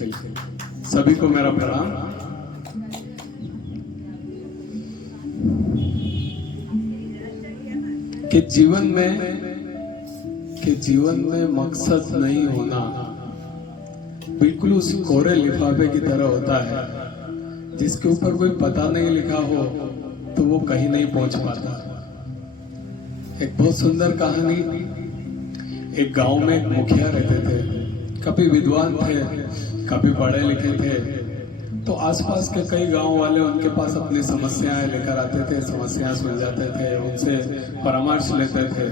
चलिए, सभी को मेरा प्रणाम। कि जीवन में मकसद नहीं होना बिल्कुल उस कोरे लिफाफे की तरह होता है जिसके ऊपर कोई पता नहीं लिखा हो तो वो कहीं नहीं पहुंच पाता। एक बहुत सुंदर कहानी। एक गांव में एक मुखिया रहते थे, कभी विद्वान थे, कभी पढ़े लिखे थे। तो आसपास के कई गांव वाले उनके पास अपनी समस्याएं लेकर आते थे, समस्याएं सुलझाते थे, उनसे परामर्श लेते थे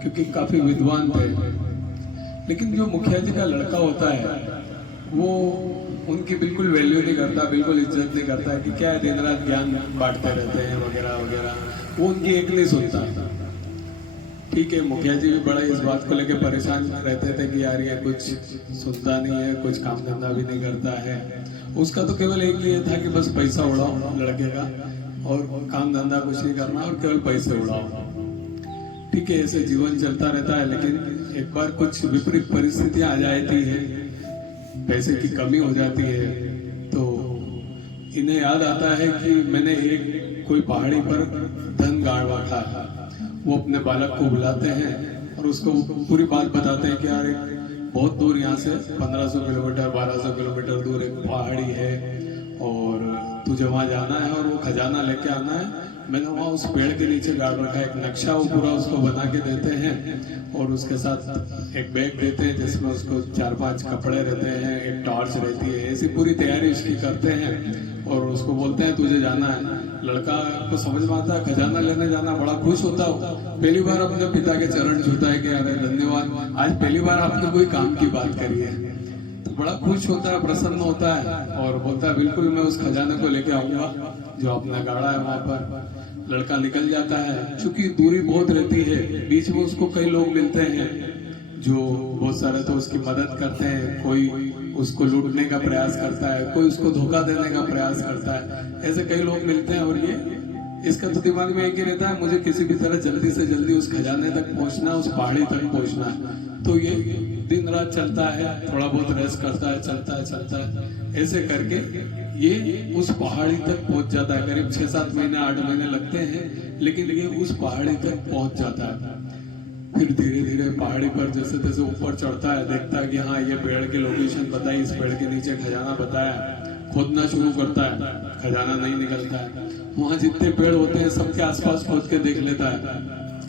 क्योंकि काफी विद्वान थे। लेकिन जो मुखिया जी का लड़का होता है वो उनकी बिल्कुल वैल्यू नहीं करता, बिल्कुल इज्जत नहीं करता है कि क्या है, दिन रात ज्ञान बांटते रहते हैं वगैरह वगैरह। वो उनकी एक नहीं सुनता। ठीक है, मुखिया जी भी बड़ा इस बात को लेकर परेशान रहते थे कि यार ये कुछ सुनता नहीं है, कुछ काम धंधा भी नहीं करता है। उसका तो केवल एक ही था कि बस पैसा उड़ाओ लड़के का, और काम धंधा कुछ नहीं करना और केवल पैसे उड़ाओ। ठीक है, ऐसे जीवन चलता रहता है। लेकिन एक बार कुछ विपरीत परिस्थितियां आ जाती है, पैसे की कमी हो जाती है, तो इन्हें याद आता है कि मैंने एक कोई पहाड़ी पर धन गाड़ रखा है। वो अपने बालक को बुलाते हैं और उसको पूरी बात बताते हैं कि यार बहुत दूर यहाँ से 1500 किलोमीटर 1200 किलोमीटर दूर एक पहाड़ी है और तुझे वहां जाना है और वो खजाना लेके आना है। मैंने वहाँ उस पेड़ के नीचे गाड़ रखा है, एक नक्शा वो पूरा उसको बना के देते हैं और उसके साथ एक बैग देते हैं जिसमें उसको 4-5 कपड़े रहते हैं, एक टॉर्च रहती है। ऐसी पूरी तैयारी उसकी करते हैं और उसको बोलते हैं तुझे जाना है। लड़का को समझ में आता है खजाना लेने जाना, बड़ा खुश होता हो। पहली बार अपने पिता के चरण छूता है कि अरे धन्यवाद, आज पहली बार आपने कोई काम की बात करी है। तो बड़ा खुश होता है, प्रसन्न होता है और बोलता है बिल्कुल मैं उस खजाने को लेके आऊंगा जो आपने गाड़ा है वहां पर। लड़का निकल जाता है, चूंकि दूरी बहुत रहती है, बीच में उसको कई लोग मिलते हैं जो बहुत सारे तो उसकी मदद करते हैं, कोई उसको लूटने का प्रयास करता है, कोई उसको धोखा देने का प्रयास करता है। ऐसे कई लोग मिलते हैं और ये इसका तो दिमाग में एक ही रहता है मुझे किसी भी तरह जल्दी से जल्दी उस खजाने तक पहुंचना, उस पहाड़ी तक पहुंचना है। तो ये दिन रात चलता है, थोड़ा बहुत रेस्ट करता है, चलता है। ऐसे करके ये उस पहाड़ी तक पहुंच जाता है। करीब 6-7 महीने 8 महीने लगते हैं, लेकिन ये उस पहाड़ी तक पहुंच जाता है। फिर धीरे धीरे पहाड़ी पर जैसे तैसे ऊपर चढ़ता है, देखता है कि हाँ ये पेड़ की लोकेशन बताई, इस पेड़ के नीचे खजाना बताया, खोदना शुरू करता है, खजाना नहीं निकलता है। वहां जितने पेड़ होते हैं सबके आसपास खोद के देख लेता है,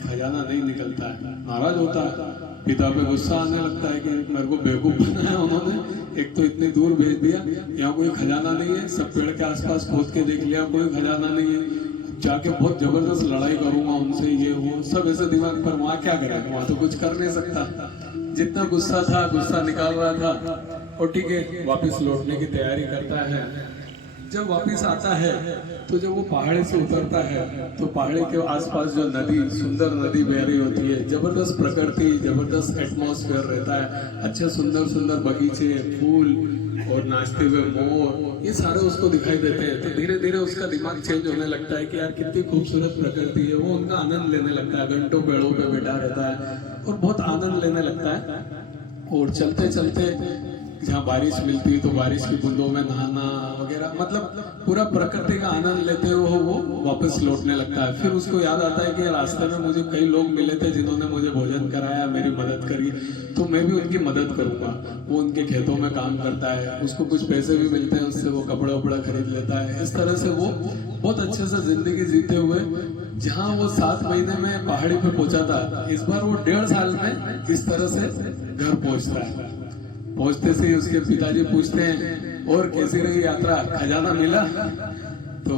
खजाना नहीं निकलता है। नाराज होता है, पिता पे गुस्सा आने लगता है कि मेरे को बेवकूफ बनाया उन्होंने, एक तो इतनी दूर भेज दिया, यहाँ कोई खजाना नहीं है, सब पेड़ के आसपास खोद के देख लिया, कोई खजाना नहीं है, जाके बहुत जबरदस्त लड़ाई करूंगा उनसे, ये वो सब ऐसे दिमाग पर। वहां क्या करें, वहां तो कुछ कर नहीं सकता। जितना गुस्सा था गुस्सा निकाल रहा था और ठीक है वापस लौटने की तैयारी करता है। जब वापस आता है तो जब वो पहाड़ी से उतरता है तो पहाड़ी के आसपास जो नदी, सुंदर नदी बह रही होती है, जबरदस्त प्रकृति, जबरदस्त एटमॉस्फेयर रहता है, अच्छे सुंदर सुंदर बगीचे, फूल और नाचते हुए मोर, ये सारे उसको दिखाई देते हैं। तो धीरे धीरे उसका दिमाग चेंज होने लगता है कि यार कितनी खूबसूरत प्रकृति है। वो उनका आनंद लेने लगता है, घंटों पेड़ों पे बैठा रहता है और बहुत आनंद लेने लगता है। और चलते चलते जहाँ बारिश मिलती है तो बारिश की बूंदों में नहाना वगैरह, मतलब पूरा प्रकृति का आनंद लेते हुए वो वापस लौटने लगता है। फिर उसको याद आता है कि रास्ते में मुझे कई लोग मिले थे जिन्होंने मुझे भोजन कराया, मेरी मदद करी, तो मैं भी उनकी मदद करूंगा। वो उनके खेतों में काम करता है, उसको कुछ पैसे भी मिलते हैं, उससे वो कपड़ा वपड़ा खरीद लेता है। इस तरह से वो बहुत अच्छे से जिंदगी जीते हुए, जहाँ वो 7 महीने में पहाड़ी पे पहुंचा था, इस बार वो 1.5 साल में इस तरह से घर पहुंचता है। पहुंचते से उसके पिताजी पूछते हैं और कैसी रही यात्रा, खजाना मिला? तो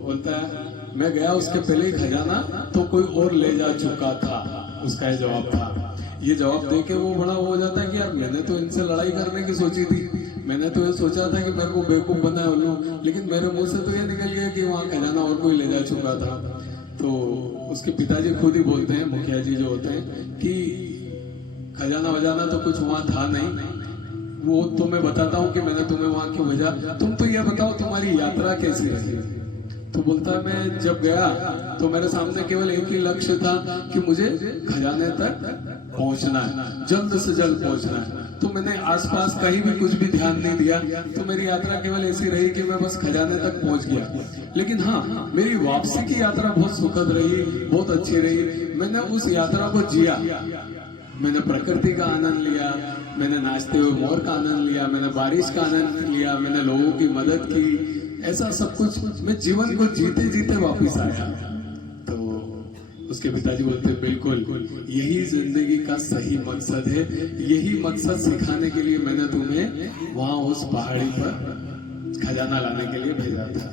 बोलता है मैं गया उसके पहले ही खजाना तो कोई और ले जा चुका था, उसका ये जवाब था। ये जवाब देके वो बड़ा हो जाता है कि यार मैंने तो इनसे लड़ाई करने की सोची थी, मैंने तो ये सोचा था कि मेरे को बेवकूफ बनाए उल्लू, लेकिन मेरे मुंह से तो ये निकल गया कि वहाँ खजाना और कोई ले जा चुका था। तो उसके पिताजी खुद ही बोलते हैं, मुखिया जी जो होते हैं, कि खजाना वजाना तो कुछ वहाँ था नहीं, वो तो मैं बताता हूँ कि मैंने तुम्हें वहां क्यों भेजा। तुम तो ये बताओ तुम्हारी यात्रा कैसी रही। तो तो बोलता है मैं जब गया तो मेरे सामने केवल एक ही लक्ष्य था कि मुझे खजाने तक पहुंचना है, जल्द से जल्द पहुंचना है। तो मैंने आसपास कहीं भी कुछ भी ध्यान नहीं दिया। तो मेरी यात्रा केवल ऐसी रही कि मैं बस खजाने तक पहुंच गया। लेकिन हाँ, मेरी वापसी की यात्रा बहुत सुखद रही, बहुत अच्छी रही। मैंने उस यात्रा को जिया, मैंने प्रकृति का आनंद लिया, मैंने नाचते हुए मोर का आनंद लिया, मैंने बारिश का आनंद लिया, मैंने लोगों की मदद की। ऐसा सब कुछ मैं जीवन को जीते जीते वापस आया। तो उसके पिताजी बोलते बिल्कुल यही जिंदगी का सही मकसद है, यही मकसद सिखाने के लिए मैंने तुम्हें वहां उस पहाड़ी पर खजाना लाने के लिए भेजा था।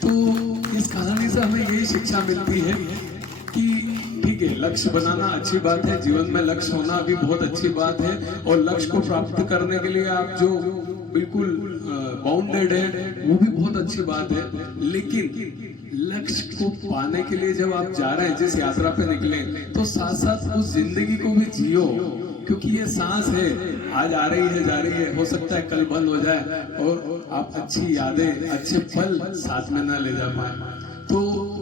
तो इस कहानी से हमें यही शिक्षा मिलती है कि ठीक है, लक्ष्य बनाना अच्छी बात है, जीवन में लक्ष्य होना भी बहुत अच्छी बात है, और लक्ष्य को प्राप्त करने के लिए आप जो बिल्कुल बाउंडेड है वो भी बहुत अच्छी बात है। लेकिन लक्ष्य को पाने के लिए जब आप जा रहे हैं, जिस यात्रा पे निकले, तो साथ साथ उस जिंदगी को भी जियो, क्योंकि ये सांस है, आज आ रही है जा रही है, हो सकता है कल बंद हो जाए और आप अच्छी यादें, अच्छे पल साथ में ना ले जा पाए। तो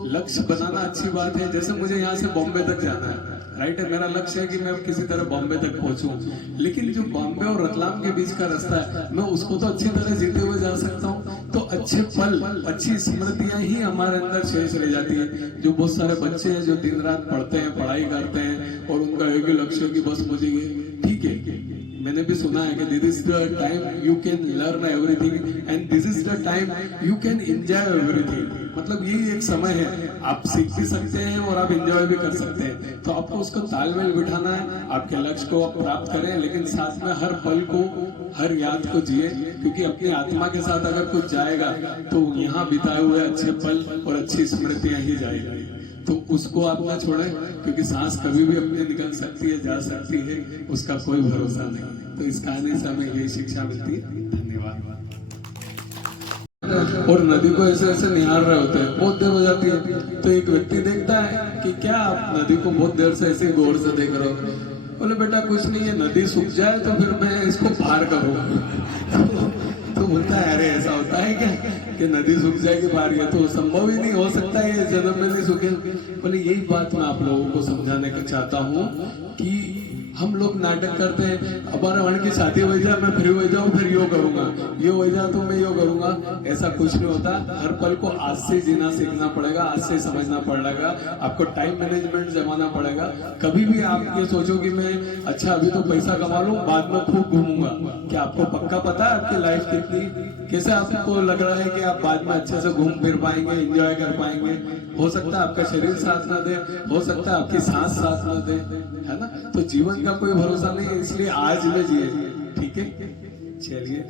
लक्ष्य बनाना अच्छी बात है। जैसे मुझे यहाँ से बॉम्बे तक जाना है, राइट है, मेरा लक्ष्य है कि मैं किसी तरह बॉम्बे तक पहुंचूं। लेकिन जो बॉम्बे और रतलाम के बीच का रास्ता है, मैं उसको तो अच्छी तरह जीते हुए जा सकता हूँ। तो अच्छे पल, अच्छी स्मृतियां ही हमारे अंदर शेष रह जाती है। जो बहुत सारे बच्चे हैं जो दिन रात पढ़ते हैं, पढ़ाई करते हैं, और उनका एक ही लक्ष्य है कि बस मुझे ये, ठीक है, मैंने भी सुना है कि this is the time you can learn everything and this is the time you can enjoy everything. मतलब यही एक समय है, आप सीख भी सकते हैं और आप एंजॉय भी कर सकते हैं। तो आपको उसको तालमेल बिठाना है, आपके लक्ष्य को आप प्राप्त करें, लेकिन साथ में हर पल को, हर याद को जिए, क्योंकि अपनी आत्मा के साथ अगर कुछ जाएगा तो यहाँ बिताए हुए अच्छे पल और अच्छी स्मृतियां ही जाएगी। तो उसको आप ना छोड़ें, क्योंकि सांस कभी भी अपने निकल सकती है, जा सकती है, उसका कोई भरोसा नहीं। तो इस कहानी से हमें यही शिक्षा मिलती है। धन्यवाद। और नदी को ऐसे ऐसे निहार रहे होते हैं, बहुत देर हो जाती है, तो एक व्यक्ति देखता है कि क्या आप नदी को बहुत देर से ऐसे गौर से देख रहे हो। बोले बेटा कुछ नहीं है, नदी सूख जाए तो फिर मैं इसको पार करूँ। तो बोलता है अरे ऐसा होता है क्या कि नदी सूख जाएगी पार, ये तो संभव ही नहीं हो सकता है, ये जन्म में नहीं सूखे। बोले यही बात मैं आप लोगों को समझाने का चाहता हूँ कि हम लोग नाटक करते हैं, हमारे वहां की शादी हो जाए मैं फ्री हो जाऊं, फिर यो करूंगा, ये हो जाए तो मैं यो करूंगा। ऐसा कुछ नहीं होता। हर पल को आज से जीना सीखना पड़ेगा, आज से समझना पड़ेगा, आपको टाइम मैनेजमेंट जमाना पड़ेगा। कभी भी आप ये सोचो कि मैं अच्छा अभी तो पैसा कमा लूं, बाद में खूब घूमूंगा, क्या आपको पक्का पता है आपकी लाइफ कितनी, कैसे आपको लग रहा है कि आप बाद में अच्छे से घूम फिर पाएंगे, एंजॉय कर पाएंगे। हो सकता है आपका शरीर साथ ना दे, हो सकता है आपकी सांस साथ ना दे, है ना। तो जीवन का कोई भरोसा नहीं है, इसलिए आज में जिए, ठीक है। चलिए